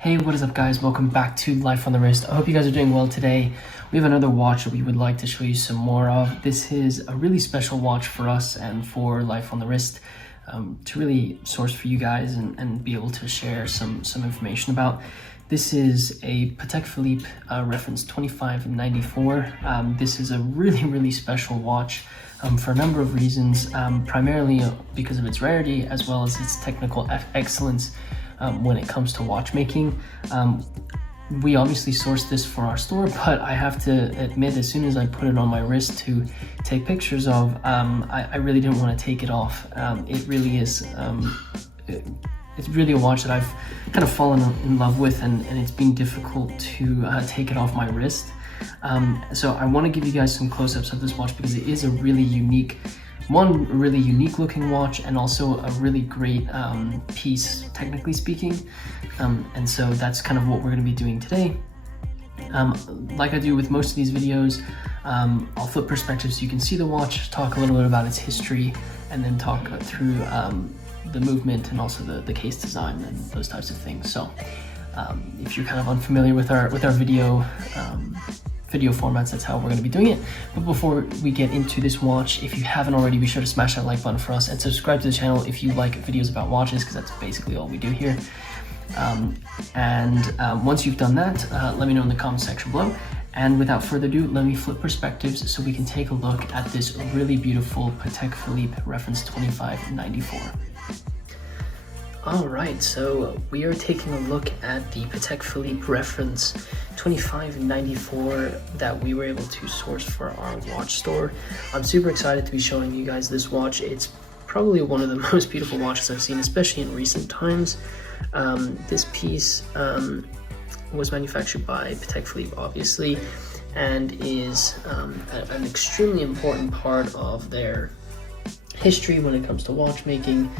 Hey, what is up guys? Welcome back to Life on the Wrist. I hope you guys are doing well today. We have another watch that we would like to show you some more of. This is a really special watch for us and for Life on the Wrist to really source for you guys and be able to share some information about. This is a Patek Philippe reference 2594. This is a really special watch for a number of reasons, primarily because of its rarity as well as its technical excellence. When it comes to watchmaking. We obviously sourced this for our store, but I have to admit, as soon as I put it on my wrist to take pictures of, I really didn't want to take it off. It really is, it's really a watch that I've kind of fallen in love with, and it's been difficult to take it off my wrist. So I want to give you guys some close-ups of this watch because it is a really unique looking watch, and also a really great piece, technically speaking. And so that's kind of what we're going to be doing today. Like I do with most of these videos, I'll flip perspectives so you can see the watch, talk a little bit about its history, and then talk through the movement and also the case design and those types of things. So if you're kind of unfamiliar with our video formats, that's how we're going to be doing it. But before we get into this watch, if you haven't already, be sure to smash that like button for us and subscribe to the channel if you like videos about watches, because that's basically all we do here. Once you've done that, let me know in the comment section below. And without further ado, let me flip perspectives so we can take a look at this really beautiful Patek Philippe reference 2594. Alright, so we are taking a look at the Patek Philippe reference 2594 that we were able to source for our watch store. I'm super excited to be showing you guys this watch. It's probably one of the most beautiful watches I've seen, especially in recent times. This piece was manufactured by Patek Philippe, obviously, and is an extremely important part of their history when it comes to watchmaking.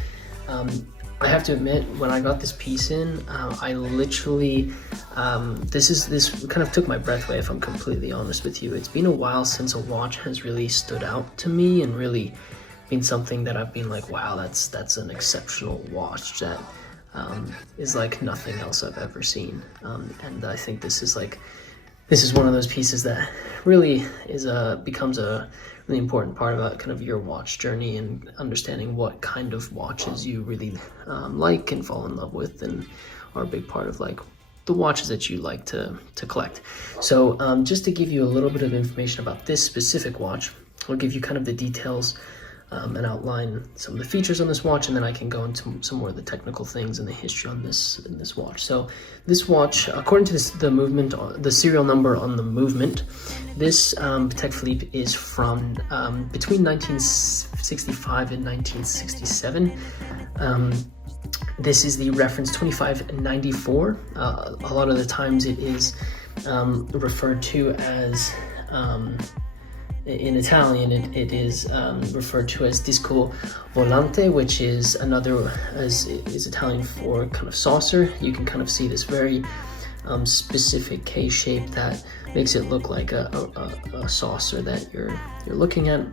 I have to admit, when I got this piece in, I literally, this kind of took my breath away, if I'm completely honest with you. It's been a while since a watch has really stood out to me and really been something that I've been like, wow, that's an exceptional watch that is like nothing else I've ever seen. And I think this is one of those pieces that really becomes a really important part about kind of your watch journey and understanding what kind of watches you really like and fall in love with, and are a big part of like the watches that you like to collect. So just to give you a little bit of information about this specific watch, I'll give you kind of the details and outline some of the features on this watch, and then I can go into some more of the technical things and the history on this watch. So this watch, according to the serial number on the movement, this Patek Philippe is from between 1965 and 1967. This is the reference 2594. A lot of the times it is referred to as in Italian, it is referred to as disco volante, which is is Italian for kind of saucer. You can kind of see this very specific K shape that makes it look like a saucer that you're looking at.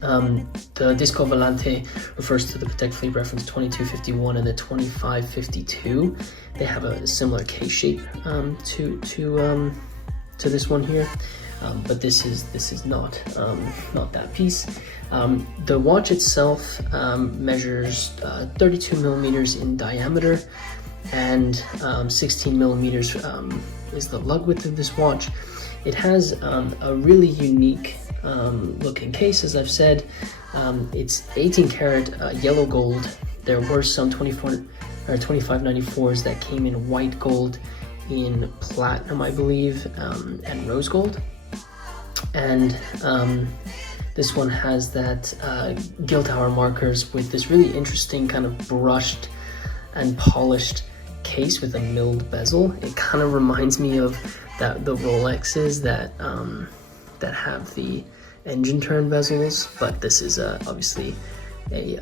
The disco volante refers to the Patek Philippe reference 2251 and the 2552. They have a similar K shape to this one here. But this is not that piece. The watch itself measures 32 millimeters in diameter, and 16 millimeters is the lug width of this watch. It has a really unique looking case, as I've said. It's 18 karat yellow gold. There were some 2594s that came in white gold, in platinum, I believe, and rose gold. And this one has that gilt hour markers with this really interesting kind of brushed and polished case with a milled bezel. It kind of reminds me of the Rolexes that have the engine turn bezels, but this is obviously a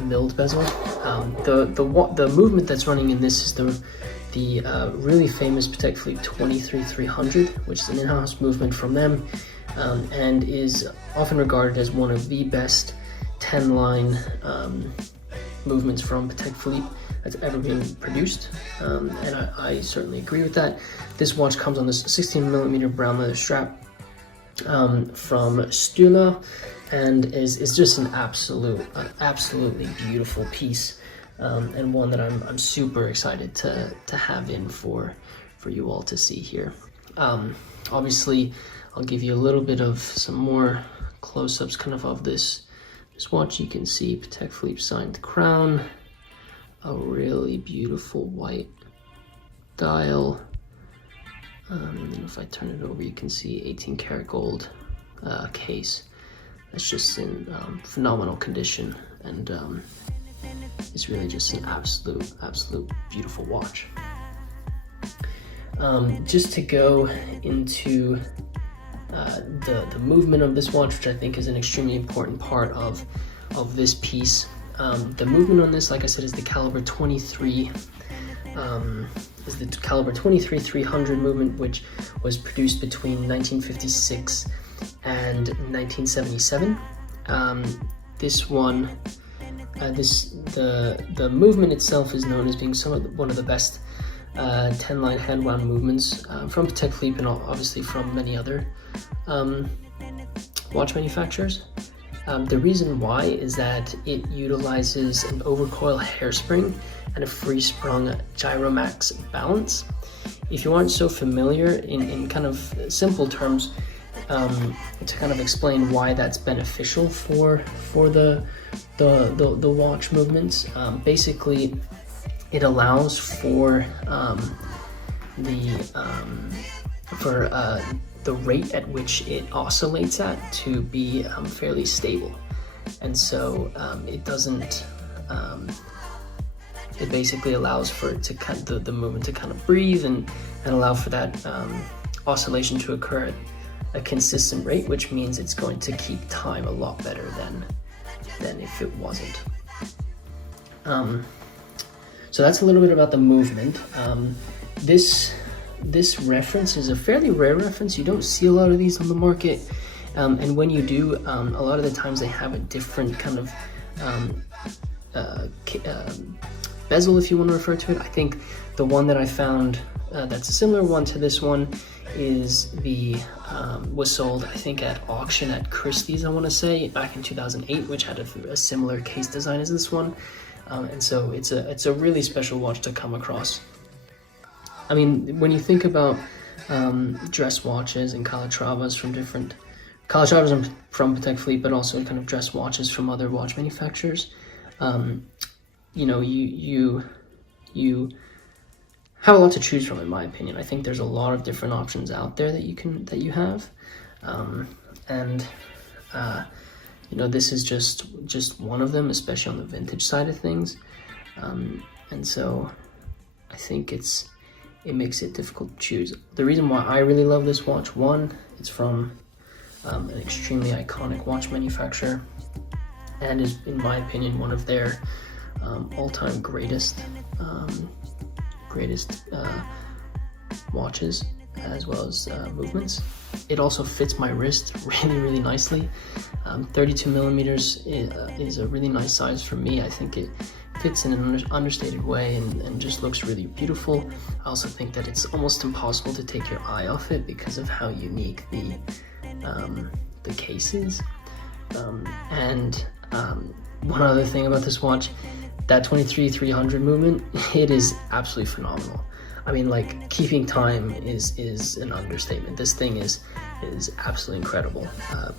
milled bezel. The movement that's running in this is the really famous Patek Philippe 23300, which is an in-house movement from them, and is often regarded as one of the best 10-line movements from Patek Philippe. that's ever been produced, and I certainly agree with that. This watch comes on this 16mm brown leather strap from Stüler, and is just an absolutely beautiful piece, and one that I'm super excited to have in for you all to see here. Obviously, I'll give you a little bit of some more close-ups kind of this watch. You can see Patek Philippe signed crown, a really beautiful white dial. And if I turn it over, you can see 18 karat gold case. That's just in phenomenal condition, and it's really just an absolute beautiful watch. Just to go into the movement of this watch, which I think is an extremely important part of this piece. The movement on this, like I said, is the caliber 23. Is the caliber 23 300 movement, which was produced between 1956 and 1977. This one, the movement itself is known as being one of the best 10-line hand-wound movements from Patek Philippe, and obviously from many other watch manufacturers. The reason why is that it utilizes an overcoil hairspring and a free-sprung gyromax balance. If you aren't so familiar, in kind of simple terms, to kind of explain why that's beneficial for the watch movements, basically it allows for the rate at which it oscillates at to be fairly stable, and so it doesn't. It basically allows for it to kind of the movement to kind of breathe and allow for that oscillation to occur at a consistent rate, which means it's going to keep time a lot better than if it wasn't. So that's a little bit about the movement. This reference is a fairly rare reference. You don't see a lot of these on the market, and when you do, a lot of the times they have a different kind of bezel, if you want to refer to it. I think the one that I found that's a similar one to this one is was sold, I think, at auction at Christie's, I want to say, back in 2008, which had a similar case design as this one, and so it's a really special watch to come across. I mean, when you think about dress watches and Calatravas from Patek Philippe, but also kind of dress watches from other watch manufacturers, you know, you have a lot to choose from, in my opinion. I think there's a lot of different options out there that you have, and you know, this is just one of them, especially on the vintage side of things, and so I think it makes it difficult to choose. The reason why I really love this watch, one, it's from an extremely iconic watch manufacturer, and is, in my opinion, one of their all-time greatest watches, as well as movements. It also fits my wrist really nicely. 32 millimeters is a really nice size for me. I think it fits in an understated way and just looks really beautiful. I also think that it's almost impossible to take your eye off it because of how unique the case is. And one other thing about this watch, that 23-300 movement, it is absolutely phenomenal. I mean, like, keeping time is an understatement. This thing is absolutely incredible.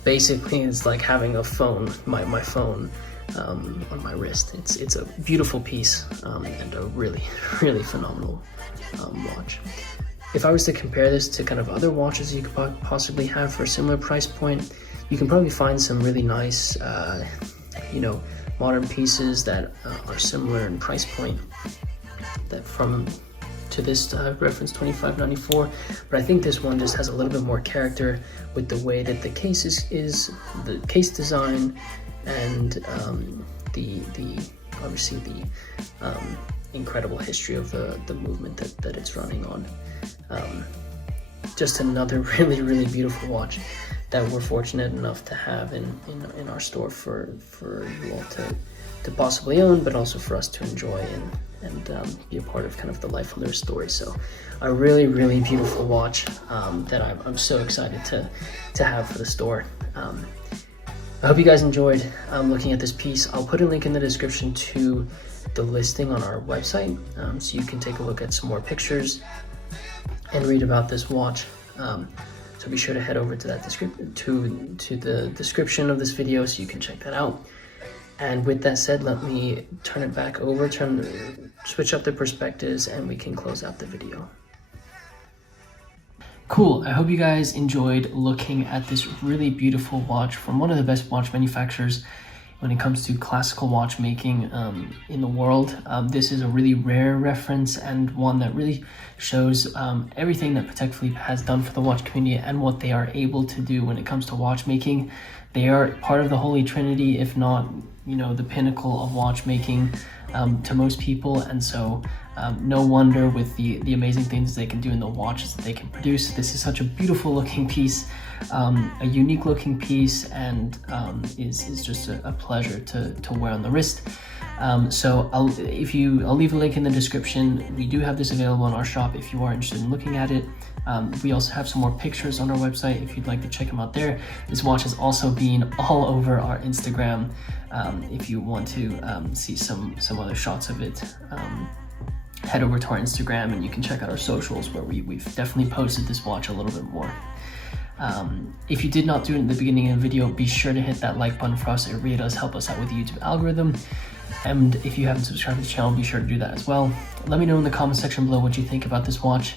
Basically, it's like having a phone, my phone, on my wrist. It's a beautiful piece, and a really phenomenal watch. If I was to compare this to kind of other watches you could possibly have for a similar price point, you can probably find some really nice, you know, modern pieces that are similar in price point to this reference 2594, but I think this one just has a little bit more character with the way that the case is the case design, and the obviously the incredible history of the movement that it's running on. Just another really beautiful watch that we're fortunate enough to have in our store for you all to possibly own, but also for us to enjoy be a part of kind of the life on their story. So a really, really beautiful watch that I'm so excited to have for the store. I hope you guys enjoyed looking at this piece. I'll put a link in the description to the listing on our website, so you can take a look at some more pictures and read about this watch. So be sure to head over to that to the description of this video so you can check that out. And with that said, let me turn it back over, switch up the perspectives, and we can close out the video. Cool, I hope you guys enjoyed looking at this really beautiful watch from one of the best watch manufacturers when it comes to classical watchmaking in the world. This is a really rare reference and one that really shows everything that Patek Philippe has done for the watch community and what they are able to do when it comes to watchmaking. They are part of the Holy Trinity, if not, you know, the pinnacle of watchmaking to most people. And so no wonder with the amazing things they can do in the watches that they can produce. This is such a beautiful looking piece, a unique looking piece, and is just a pleasure to wear on the wrist. So I'll leave a link in the description. We do have this available in our shop if you are interested in looking at it. We also have some more pictures on our website if you'd like to check them out there. This watch has also been all over our Instagram if you want to see some other shots of it. Head over to our Instagram and you can check out our socials where we've definitely posted this watch a little bit more. If you did not do it in the beginning of the video, be sure to hit that like button for us. It really does help us out with the YouTube algorithm. And if you haven't subscribed to the channel, be sure to do that as well. Let me know in the comment section below what you think about this watch.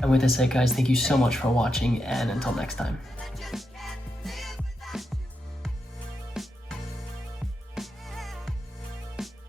And with that said, guys, thank you so much for watching, and until next time.